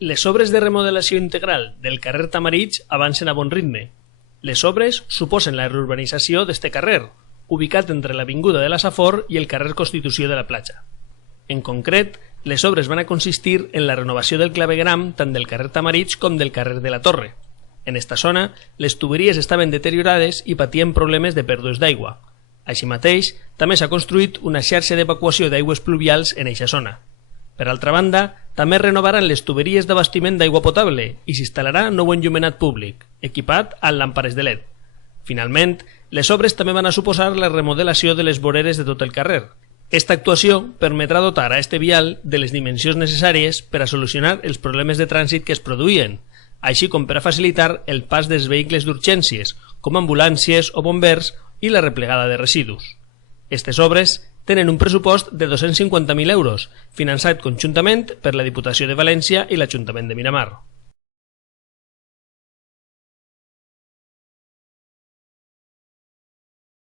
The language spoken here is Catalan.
Les obres de remodelació integral del carrer Tamaritx avancen a bon ritme. Les obres suposen la reurbanització d'este carrer, ubicat entre l'avinguda de la Safor i el carrer Constitució de la Platja. En concret, les obres van a consistir en la renovació del clavegueram tant del carrer Tamaritx com del carrer de la Torre. En esta zona, les tuberies estaven deteriorades i patien problemes de pèrdues d'aigua. Així mateix, també s'ha construït una xarxa d'evacuació d'aigües pluvials en eixa zona. Per altra banda, també es renovaran les tuberies d'abastiment d'aigua potable i s'instal·larà nou enllumenat públic, equipat amb làmpares de LED. Finalment, les obres també van a suposar la remodelació de les voreres de tot el carrer. Esta actuació permetrà dotar a este vial de les dimensions necessàries per a solucionar els problemes de trànsit que es produïen, així com per a facilitar el pas dels vehicles d'urgències, com ambulàncies o bombers, i la replegada de residus. Estes obres tenen un pressupost de 250.000 euros, finançat conjuntament per la Diputació de València i l'Ajuntament de Miramar.